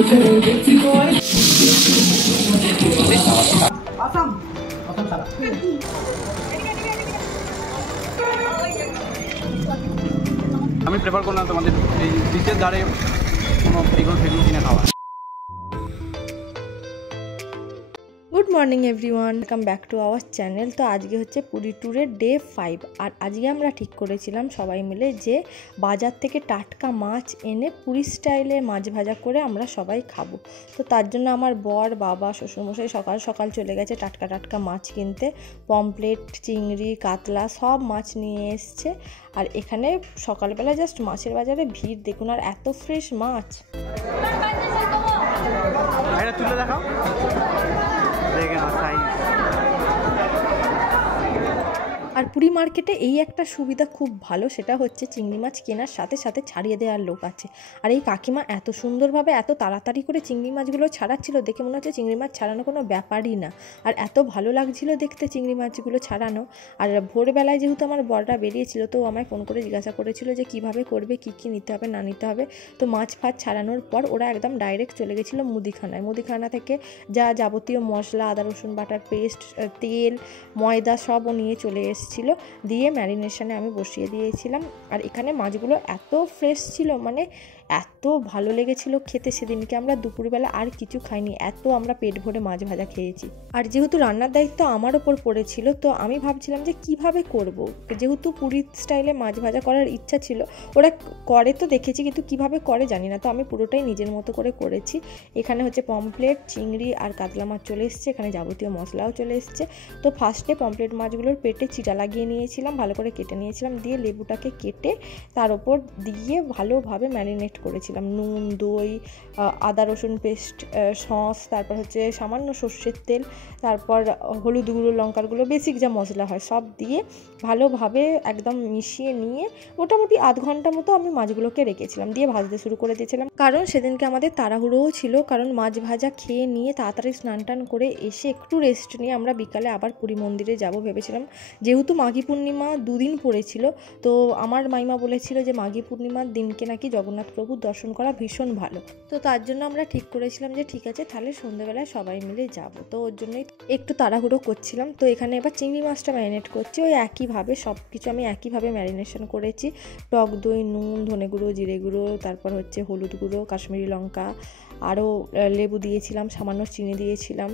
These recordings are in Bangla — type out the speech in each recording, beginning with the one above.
আমি প্রেফার করলাম তোমাদের এই বিচের ধারে কোনো এগুলো কিনে খাওয়া। Good morning everyone, welcome back to our channel. তো আজকে হচ্ছে পুরী ট্যুরের ডে 5। আর আজকে আমরা ঠিক করেছিলাম সবাই মিলে যে বাজার থেকে টাটকা মাছ এনে পুরী স্টাইলে মাছ ভাজা করে আমরা সবাই খাবো। তো তার জন্য আমার বর, বাবা, শ্বশুরমশাই সকাল সকাল চলে গেছে টাটকা টাটকা মাছ কিনতে। পমপ্লেট, চিংড়ি, কাতলা সব মাছ নিয়ে এসছে। আর এখানে সকালবেলা জাস্ট মাছের বাজারে ভিড় দেখুন, আর এত ফ্রেশ মাছ। তুলে দেখাও, দেখে নাও সাইজ। আর পুরী মার্কেটে এই একটা সুবিধা খুব ভালো, সেটা হচ্ছে চিংড়ি মাছ কেনার সাথে সাথে ছাড়িয়ে দেওয়ার লোক আছে। আর এই কাকিমা এত সুন্দরভাবে এত তাড়াতাড়ি করে চিংড়ি মাছগুলো ছাড়াচ্ছিল, দেখে মনে হচ্ছে চিংড়ি মাছ ছাড়ানো কোনো ব্যাপারই না। আর এত ভালো লাগছিল দেখতে চিংড়ি মাছগুলো ছাড়ানো। আর ভোরবেলায় যেহেতু আমার বররা বেরিয়েছিল, তো আমায় ফোন করে জিজ্ঞাসা করেছিল যে কিভাবে করবে, কী কী নিতে হবে না নিতে হবে। তো মাছ ফাছ ছাড়ানোর পর ওরা একদম ডাইরেক্ট চলে গেছিলো মুদিখানায়। মুদিখানা থেকে যা যাবতীয় মশলা, আদা রসুন বাটার পেস্ট, তেল, ময়দা সব ও নিয়ে চলে ছিল, দিয়ে ম্যারিনেশনে আমি বসিয়ে দিয়েছিলাম। আর এখানে মাছগুলো এত ফ্রেশ ছিল, মানে এত ভালো লেগেছিল খেতে। সেদিনকে আমরা দুপুরবেলা আর কিছু খাইনি, এত আমরা পেট ভরে মাছ ভাজা খেয়েছি। আর যেহেতু রান্নার দায়িত্ব আমার ওপর পড়েছিল, তো আমি ভাবছিলাম যে কিভাবে করব। যেহেতু পুরী স্টাইলে মাছ ভাজা করার ইচ্ছা ছিল, ওরা করে তো দেখেছি, কিন্তু কিভাবে করে জানি না। তো আমি পুরোটাই নিজের মতো করে করেছি। এখানে হচ্ছে পমপ্লেট, চিংড়ি আর কাতলা মাছ চলে এসছে, এখানে যাবতীয় মশলাও চলে এসছে। তো ফার্স্টে পমপ্লেট মাছগুলোর পেটে চিটা লাগিয়ে নিয়েছিলাম, ভালো করে কেটে নিয়েছিলাম, দিয়ে লেবুটাকে কেটে তার ওপর দিয়ে ভালোভাবে ম্যারিনেট করেছিলাম। নুন, দই, আদা রসুন পেস্ট, সস, তারপর হচ্ছে সামান্য সর্ষের তেল, তারপর হলুদ গুঁড়ো, লঙ্কার গুঁড়ো, বেসিক যা মশলা হয় সব দিয়ে ভালোভাবে একদম মিশিয়ে নিয়ে মোটামুটি আধ ঘন্টা মতো আমি মাছগুলোকে রেখেছিলাম, দিয়ে ভাজতে শুরু করে দিয়েছিলাম। কারণ সেদিনকে আমাদের তাড়াহুড়োও ছিল, কারণ মাছ ভাজা খেয়ে নিয়ে তাড়াতাড়ি স্নান টান করে এসে একটু রেস্ট নিয়ে আমরা বিকালে আবার পুরী মন্দিরে যাব ভেবেছিলাম। যেহেতু মাঘী পূর্ণিমা দুদিন পড়েছিল, তো আমার মাইমা বলেছিল যে মাঘী পূর্ণিমার দিনকে নাকি জগন্নাথ প্রভুর দর্শন করা ভীষণ ভালো। তো তার জন্য আমরা ঠিক করেছিলাম যে ঠিক আছে, তাহলে সন্ধ্যেবেলায় সবাই মিলে যাব। তো ওর জন্যই একটু তাড়াহুড়ো করছিলাম। তো এখানে এবার চিংড়ি মাছটা ম্যারিনেট করছি, ওই একইভাবে সব কিছু আমি একইভাবে ম্যারিনেশন করেছি। টক দই, নুন, ধনে গুঁড়ো, জিরে গুঁড়ো, তারপর হচ্ছে হলুদ গুঁড়ো, কাশ্মীরি লঙ্কা, আরও লেবু দিয়েছিলাম, সামান্য চিনি দিয়েছিলাম,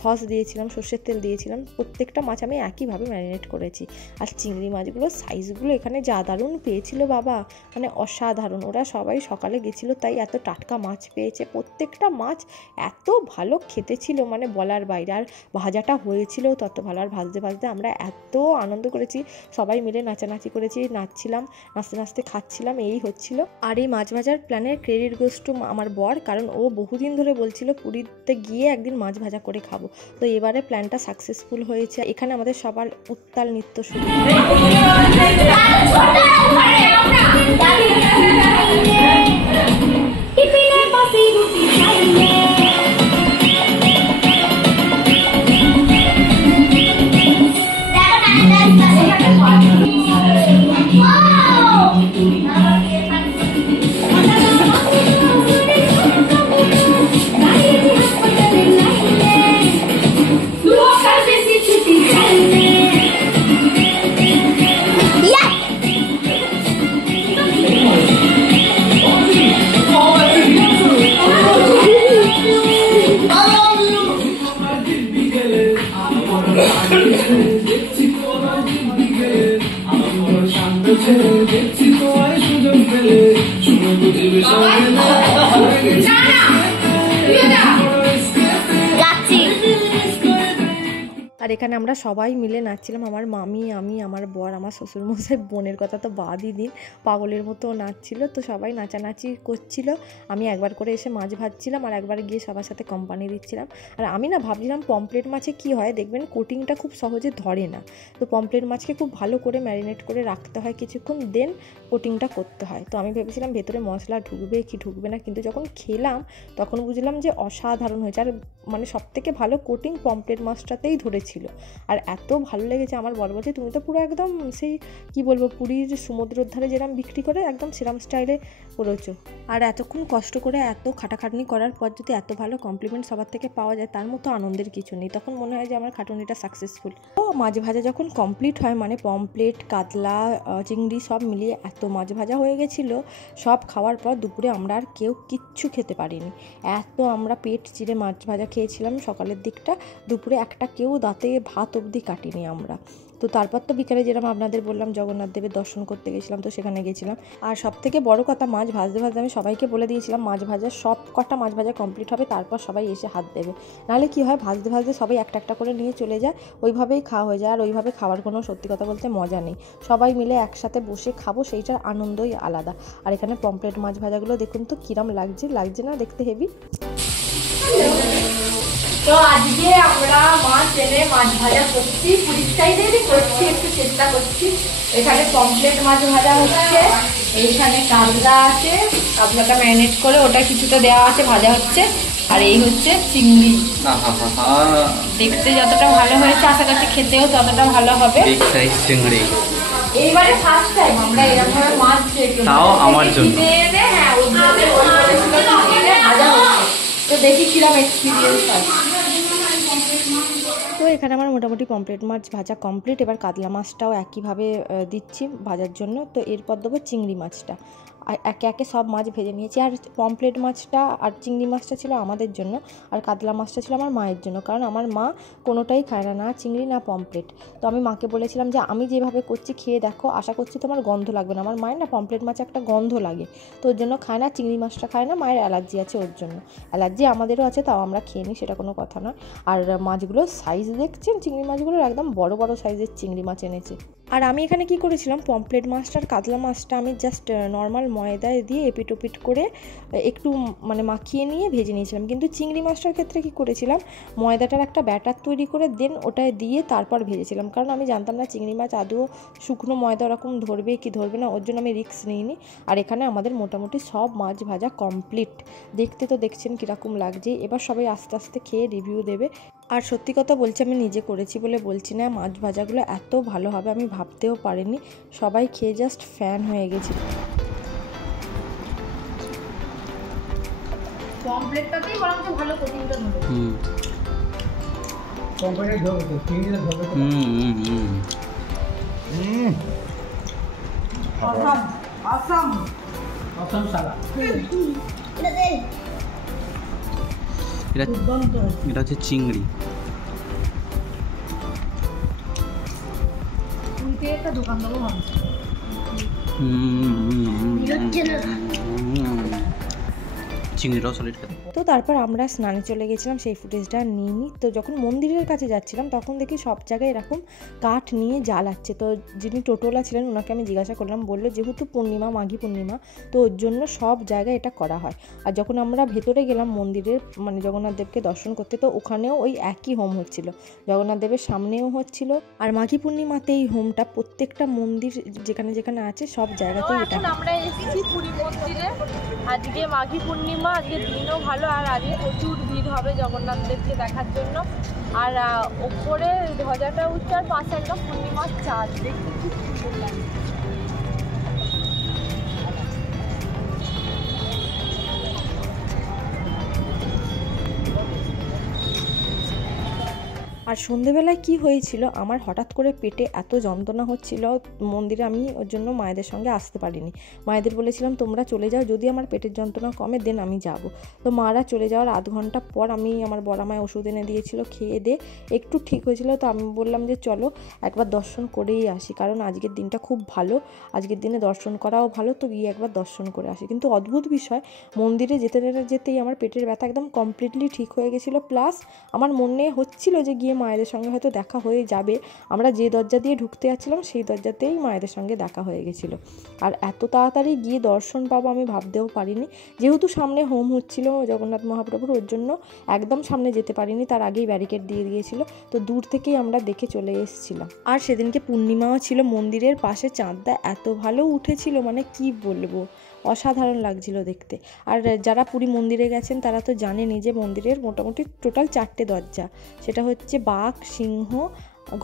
সস দিয়েছিলাম, সর্ষের তেল দিয়েছিলাম। প্রত্যেকটা মাছ আমি একইভাবে ম্যারিনেট করেছি। আর চিংড়ি মাছগুলো সাইজগুলো এখানে যা দারুণ পেয়েছিল বাবা, মানে অসাধারণ। ওরা সবাই সকালে গেছিলো, তাই এত টাটকা মাছ পেয়েছে। প্রত্যেকটা মাছ এত ভালো খেতে ছিল, মানে বলার বাইরে। আর ভাজাটা হয়েছিল তত ভালো। আর ভাজতে ভাজতে আমরা এত আনন্দ করেছি, সবাই মিলে নাচানাচি করেছি, নাচছিলাম, নাচতে নাচতে খাচ্ছিলাম, এই হচ্ছিল। আর এই মাছ ভাজার প্ল্যানের ক্রেডিট গোজ টু আমার বর, কারণ ও বহুদিন ধরে বলছিল পুরীতে গিয়ে একদিন মাছ ভাজা করে খাবো। তো এবারে প্ল্যানটা সাকসেসফুল হয়েছে। এখানে আমাদের সবার উত্তাল নৃত্য শুরু। আর এখানে আমরা সবাই মিলে নাচছিলাম, আমার মামি, আমি, আমার বর, আমার শ্বশুরমশাই, বোনের কথা তো বাদই দিন, পাগলের মতো নাচছিল। তো সবাই নাচানাচি করছিল, আমি একবার করে এসে মাছ ভাজছিলাম আর একবার গিয়ে সবার সাথে কোম্পানি দিচ্ছিলাম। আর আমি না ভাবছিলাম পমপ্লেট মাছে কি হয়, দেখবেন কোটিংটা খুব সহজে ধরে না। তো পমপ্লেট মাছকে খুব ভালো করে ম্যারিনেট করে রাখতে হয় কিছুক্ষণ, দেন কোটিংটা করতে হয়। তো আমি ভেবেছিলাম ভেতরে মশলা ঢুকবে কি ঢুকবে না, কিন্তু যখন খেলাম তখন বুঝলাম যে অসাধারণ হয়েছে। আর মানে সবথেকে ভালো কোটিং পমপ্লেট মাছটাতেই ধরেছিল। ছিল। আর এত ভালো লেগেছে, আমার বর বলছে তুমি তো পুরো একদম সেই কি বলবো পুরীর সমুদ্রের ধারে যেরকম বিক্রি করে একদম সেরকম স্টাইলে করেছো। আর এতক্ষণ কষ্ট করে এত খাটাখাটনি করার পর যদি এত ভালো কমপ্লিমেন্ট সবার থেকে পাওয়া যায় তার মতো আনন্দের কিছু নেই। তখন মনে হয় যে আমার খাটুনিটা সাকসেসফুল। তো মাছ ভাজা যখন কমপ্লিট হয় মানে পমপ্লেট, কাতলা, চিংড়ি সব মিলিয়ে এত মাছ ভাজা হয়ে গেছিলো, সব খাওয়ার পর দুপুরে আমরা আর কেউ কিচ্ছু খেতে পারিনি। এত আমরা পেট চিরে মাছ ভাজা খেয়েছিলাম সকালের দিকটা, দুপুরে একটা কেউ দাঁতে ভাত অবধি কাটিনি আমরা। তো তারপর তো বিকালে যেরকম আপনাদের বললাম জগন্নাথ দেবের দর্শন করতে গেছিলাম, তো সেখানে গেছিলাম। আর সব থেকে বড় কথা মাছ ভাজতে ভাজতে আমি সবাইকে বলে দিয়েছিলাম মাছ ভাজা সব কটা মাছ ভাজা কমপ্লিট হবে তারপর সবাই এসে হাত দেবে, নাহলে কি হয় ভাজতে ভাজতে সবাই একটা একটা করে নিয়ে চলে যায়, ওইভাবেই খাওয়া হয়ে যায়। আর ওইভাবে খাওয়ার কোনো সত্যি কথা বলতে মজা নেই, সবাই মিলে একসাথে বসে খাবো সেইটার আনন্দই আলাদা। আর এখানে পমপ্লেট মাছ ভাজাগুলো দেখুন তো কিরম লাগছে না দেখতে হেভি। তো আজকে আমরা মাছ এনে মাছ ভাজা করছি, পুরীর স্টাইলেরই করছি, একটু চেষ্টা করছি। এখানে পমপ্লেট মাছ ভাজা হচ্ছে, এইখানে কাতলা আছে, কাতলাটা ম্যারিনেট করে ওটা কিছুটা দেওয়া আছে ভাজা হচ্ছে। আর এই হচ্ছে চিংড়ি, দেখতে যতটা ভালো হয়েছে আশা করছি খেতেও ততটা ভালো হবে। চিংড়ি এইবারে ফার্স্ট টাইম আমরা এরকম ভাবে মাছ তাও আমার জন্য হ্যাঁ ভাজা হচ্ছে, তো দেখি কিরকম এক্সপিরিয়েন্স হয়। তো এখানে আমার মোটামুটি পমপ্লেট মাছ ভাজা কমপ্লিট। এবার কাতলা মাছটাও একইভাবে দিচ্ছি ভাজার জন্য। তো এরপর দেবো চিংড়ি মাছটা, একে একে সব মাছ ভেজে নিয়েছি। আর পমপ্লেট মাছটা আর চিংড়ি মাছটা ছিল আমাদের জন্য, আর কাতলা মাছটা ছিল আমার মায়ের জন্য, কারণ আমার মা কোনোটাই খায় না, না চিংড়ি না পমপ্লেট। তো আমি মাকে বলেছিলাম যে আমি যেভাবে করছি খেয়ে দেখো, আশা করছি তোমার গন্ধ লাগবে না। আমার মায়ের না পমপ্লেট মাছে একটা গন্ধ লাগে, তো ওর জন্য খায় না, চিংড়ি মাছটা খায় না, মায়ের অ্যালার্জি আছে ওর জন্য। অ্যালার্জি আমাদেরও আছে, তাও আমরা খেয়ে নিই, সেটা কোনো কথা নয়। আর মাছগুলোর সাইজ দেখছেন, চিংড়ি মাছগুলোর একদম বড় বড় সাইজের চিংড়ি মাছ এনেছে। আর আমি এখানে কি করেছিলাম, পমপ্লেট মাছটা আর কাতলা মাছটা আমি জাস্ট নর্মাল ময়দায় দিয়ে এপিট ওপিট করে একটু মানে মাখিয়ে নিয়ে ভেজে নিয়েছিলাম। কিন্তু চিংড়ি মাছটার ক্ষেত্রে কি করেছিলাম, ময়দাটার একটা ব্যাটার তৈরি করে দেন ওটায় দিয়ে তারপর ভেজেছিলাম, কারণ আমি জানতাম না চিংড়ি মাছ আদৌ শুকনো ময়দা ওরকম ধরবে কি ধরবে না, ওর জন্য আমি রিস্ক নিইনি। আর এখানে আমাদের মোটামুটি সব মাছ ভাজা কমপ্লিট, দেখতে তো দেখছেন কীরকম লাগছে। এবার সবাই আস্তে আস্তে খেয়ে রিভিউ দেবে। আর সত্যি কথা বলছি, আমি নিজে করেছি বলে বলছি না, মাছ ভাজাগুলো এত ভালো হবে আমি ভাবতেও পারিনি। সবাই খেয়ে জাস্ট ফ্যান হয়ে গেছে। কমপ্লেটটাতেই বরং তো ভালো কোটিংটা ধরে। কমপ্লেটে ধরে তো চিংড়িটা ধরে তো। আসাম সালা। এটা হচ্ছে চিংড়ি। একটা দোকান দেবো ভাবছি। চিংড়িটাও সলিড খেতে। তো তারপর আমরা স্নানে চলে গেছিলাম, সেই ফুটেজটা নিয়ে নিই। তো যখন মন্দিরের কাছে যাচ্ছিলাম তখন দেখি সব জায়গায় এরকম কাঠ নিয়ে জ্বালাচ্ছে। তো যিনি টোটোলা ছিলেন ওনাকে আমি জিজ্ঞাসা করলাম, বললো যেহেতু পূর্ণিমা, মাঘী পূর্ণিমা, তো ওর জন্য সব জায়গায় এটা করা হয়। আর যখন আমরা ভেতরে গেলাম মন্দিরের মানে জগন্নাথ দেবকে দর্শন করতে, তো ওখানেও ওই একই হোম হচ্ছিল, জগন্নাথ দেবের সামনেও হচ্ছিল। আর মাঘী পূর্ণিমাতে এই হোমটা প্রত্যেকটা মন্দির যেখানে যেখানে আছে সব জায়গাতেই এটা। আমরা এসেছি পুরী মন্দিরে, আজকে মাঘী পূর্ণিমা, আজকে দিনও ভালো, আর আজকে প্রচুর ভিড় হবে জগন্নাথ দেবকে দেখার জন্য। আর ওপরে ধ্বজাটা উঠছে আর পাশে একটা পূর্ণিমার চাঁদ, দেখতে খুব সুন্দর লাগে। আর সন্ধেবেলায় কি হয়েছিল, আমার হঠাৎ করে পেটে এত যন্ত্রণা হচ্ছিল মন্দিরে, আমি ওর জন্য মায়েদের সঙ্গে আসতে পারিনি। মায়েদের বলেছিলাম তোমরা চলে যাও, যদি আমার পেটের যন্ত্রণা কমে দেন আমি যাব। তো মারা চলে যাওয়ার আধ ঘন্টা পর আমার বড় মায় ওষুধ এনে দিয়েছিল, খেয়ে দিয়ে একটু ঠিক হয়েছিল। তো আমি বললাম যে চলো একবার দর্শন করেই আসি, কারণ আজকের দিনটা খুব ভালো, আজকের দিনে দর্শন করাও ভালো, তো গিয়ে একবার দর্শন করে আসি। কিন্তু অদ্ভুত বিষয়, মন্দিরে যেতেই আমার পেটের ব্যথা একদম কমপ্লিটলি ঠিক হয়ে গেছিলো। প্লাস আমার মনে হচ্ছিল যে গিয়ে মায়েদের সঙ্গে হয়তো দেখা হয়ে যাবে। আমরা যে দরজা দিয়ে ঢুকতে যাচ্ছিলাম সেই দরজাতেই মায়েদের সঙ্গে দেখা হয়ে গেছিলো। আর এত তাড়াতাড়ি গিয়ে দর্শন পাবো আমি ভাবতেও পারিনি। যেহেতু সামনে হোম হচ্ছিল জগন্নাথ মহাপ্রভুর, ওর জন্য একদম সামনে যেতে পারিনি, তার আগেই ব্যারিকেড দিয়ে দিয়েছিল। তো দূর থেকেই আমরা দেখে চলে এসেছিলাম। আর সেদিনকে পূর্ণিমাও ছিল, মন্দিরের পাশে চাঁদটা এত ভালো উঠেছিল মানে কি বলবো, অসাধারণ লাগছিল দেখতে। আর যারা পুরী মন্দিরে গেছেন তারা তো জানেনই যে মন্দিরের মোটামুটি টোটাল 4টে দরজা, সেটা হচ্ছে বাঘ, সিংহ,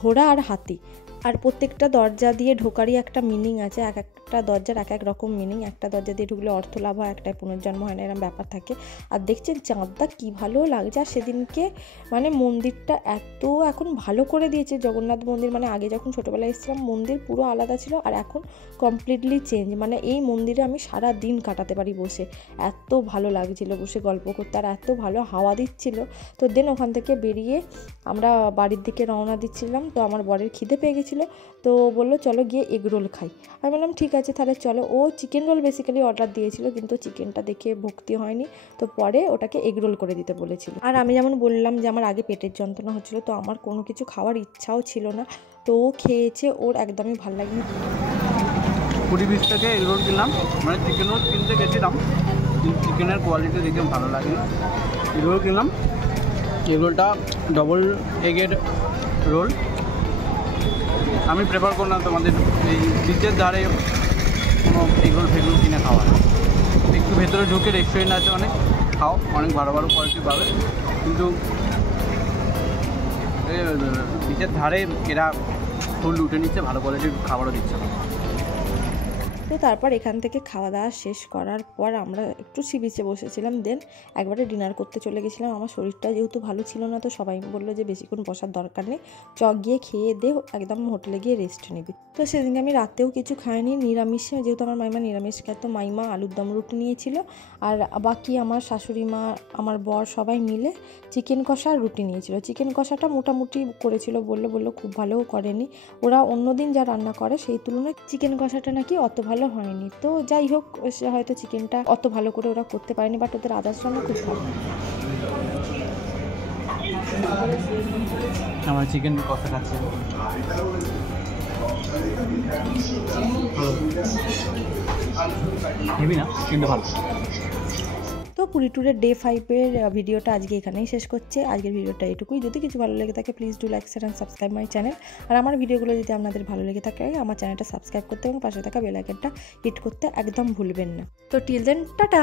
ঘোড়া আর হাতি। আর প্রত্যেকটা দরজা দিয়ে ঢোকারই একটা মিনিং আছে, এক একটা দরজার এক এক রকম মিনিং। একটা দরজা দিয়ে ঢুকলে অর্থ লাভ হয়, একটাই পুনর্জন্ম হয় না, এরকম ব্যাপার থাকে। আর দেখছেন চাঁদটা কী ভালো লাগছে। আর সেদিনকে মানে মন্দিরটা এত এখন ভালো করে দিয়েছে জগন্নাথ মন্দির, মানে আগে যখন ছোটোবেলায় এসেছিলাম মন্দির পুরো আলাদা ছিল, আর এখন কমপ্লিটলি চেঞ্জ। মানে এই মন্দিরে আমি সারা দিন কাটাতে পারি বসে, এত ভালো লাগছিলো বসে গল্প করতে, আর এত ভালো হাওয়া দিচ্ছিল। তো দেন ওখান থেকে বেরিয়ে আমরা বাড়ির দিকে রওনা দিচ্ছিলাম। তো আমার বরের খিদে পেয়ে গেছিলো, তো বললো চলো গিয়ে এগ রোল খাই। আমি বললাম ঠিক আছে তাহলে চলো। ও চিকেন রোল বেসিক্যালি অর্ডার দিয়েছিল, কিন্তু চিকেনটা দেখে ভক্তি হয়নি, তো পরে ওটাকে এগ রোল করে দিতে বলেছিল। আর আমি যেমন বললাম যে আমার আগে পেটের যন্ত্রণা হচ্ছিলো, তো আমার কোনো কিছু খাওয়ার ইচ্ছাও ছিল না, তো ও খেয়েছে, ওর একদমই ভালো লাগেনি। পুরী বিচ থেকে এগ রোল কিনলাম, মানে চিকেন রোল কিনতে গেছিলাম, চিকেনের কোয়ালিটি দেখে ভালো লাগে, এগ রোল কিনলাম। এগ রোলটা ডবল এগের রোল। আমি প্রেফার করলাম তোমাদের এই বিচের ধারে কোনো এগরোল ফেগরোল কিনে খাওয়া, একটু ভেতরে ঢুকে রেস্টুরেন্ট আছে অনেক, খাও, অনেক ভালো ভালো কোয়ালিটি পাবে, কিন্তু বিচের ধারে এরা ফুল লুটে নিচ্ছে, ভালো কোয়ালিটির খাবারও দিচ্ছে না। তো তারপর এখান থেকে খাওয়া দাওয়া শেষ করার পর আমরা একটু সি বিচে বসেছিলাম, দেন একবারে ডিনার করতে চলে গেছিলাম। আমার শরীরটা যেহেতু ভালো ছিল না, তো সবাই বললো যে বেশিক্ষণ বসার দরকার নেই, গিয়ে খেয়ে দে, একদম হোটেলে গিয়ে রেস্ট নিবি। তো সেদিনকে আমি রাতেও কিছু খাইনি, নিরামিষে, যেহেতু আমার মাইমা নিরামিষ খায়, তো মাইমা আলুর দম রুটি নিয়েছিল, আর বাকি আমার শাশুড়ি মা, আমার বর সবাই মিলে চিকেন কষা আর রুটি নিয়েছিল। চিকেন কষাটা মোটামুটি করেছিল, বললো খুব ভালোও করেনি। ওরা অন্যদিন যা রান্না করে সেই তুলনায় চিকেন কষাটা নাকি অত ভালো হয়নি। তো যাই হোক, সে হয়তো চিকেনটা অত ভালো করে ওরা করতে পারেনি, বাট ওদের আদার্স রান্না খুব ভালো। আমার চিকেন কষা খাচ্ছে, হেবি না কিন্তু ভালো। তো পুরী ট্যুরের ডে 5-এর ভিডিওটা আজকে এখানেই শেষ করছে। আজকের ভিডিওটা এটুকুই। যদি কিছু ভালো লেগে থাকে please do like, share and subscribe my channel. আর আমার ভিডিওগুলো যদি আপনাদের ভালো লেগে থাকে আমার চ্যানেলটা সাবস্ক্রাইব করতে এবং পাশে থাকা বেল আইকনটা হিট করতে একদম ভুলবেন না। তো টিল দেন, টাটা।